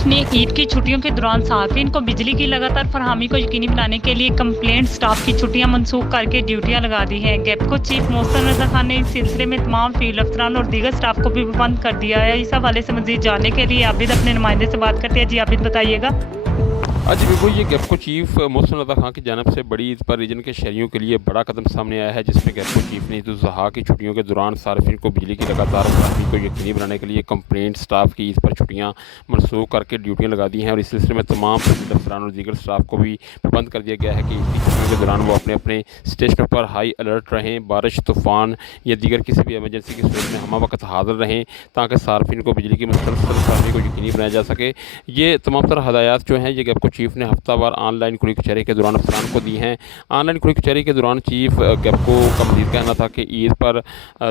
Chief ने ईद की छुट्टियों के दौरान सार्फिन को बिजली की लगातार फरहमी को यकीनी बनाने के लिए कंप्लेंट स्टाफ की छुट्टियां मनसूख करके ड्यूटियां लगा दी हैं। गेपको चीफ मोहसिन रजा खान ने इस सिलसिले में तमाम फील्ड अफसरान और दीगर स्टाफ को भी पाबंद कर दिया है। इस हवाले से मजीद जानने के लिए आबिद अपने नुमाइंदे से बात करते हैं। जी आबिद, बताइएगा। जी बिल्कुल, ये गेपको चीफ मोहसिन रज़ा खान की जानिब से बड़ी ईद पर रीजन के शहरियों के लिए बड़ा कदम सामने आया है, जिसमें गेपको चीफ ने ईद उल ज़ुहा की छुट्टियों के दौरान सार्फिन को बिजली की लगातार फरहमी को यकीनी बनाने के लिए कंप्लेंट स्टाफ की ईद पर छुट्टियां मनसूख करके ड्यूटियां लगा दी हैं। और इस सिलसिले में तमाम फील्ड अफसरान और दीगर स्टाफ को भी पाबंद कर दिया गया है कि ईद की छुट्टियों के दौरान वो अपने अपने स्टेशनों पर हाई अलर्ट रहें, बारिश, तूफ़ान या दीगर किसी भी एमरजेंसी की सूरत में हमा वक्त हाजिर रहें, ताकि सार्फिन को बिजली की मुसलसल फरहमी को यकीनी बनाया जा सके। ये तमाम तरह हदायत जो हैं, ये गेपको चीफ ने हफ्तावार ऑनलाइन खुली कचहरी के दौरान अफसरान को दी हैं। ऑनलाइन खुली कचहरी के दौरान चीफ गेपको का मज़ीद कहना था कि ईद पर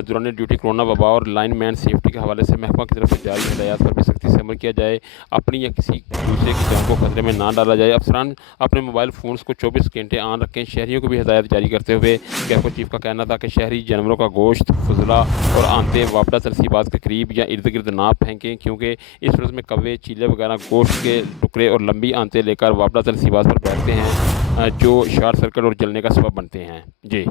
दौरान ड्यूटी कोरोना वबा और लाइन मैन सेफ्टी के हवाले से महकमा की तरफ से जारी हिदायत पर भी सख्ती से अमल किया जाए, अपनी या किसी दूसरे की जान को खतरे में ना डाला जाए। अफसरान अपने मोबाइल फ़ोन्स को 24 घंटे ऑन रखें। शहरियों को भी हिदायत जारी करते हुए गेपको चीफ का कहना था कि शहरी जानवरों का गोश्त, फजला और आंतें वापडा तनसीबात के करीब या इर्द गिर्द ना फेंकें, क्योंकि इस सूरत में कौवे, चीले वगैरह गोश्त के टुकड़े और लंबी आंतें लेकर वापडा तनसीबात पर बैठते हैं, जो शॉर्ट सर्किट और जलने का सबब बनते हैं। जी।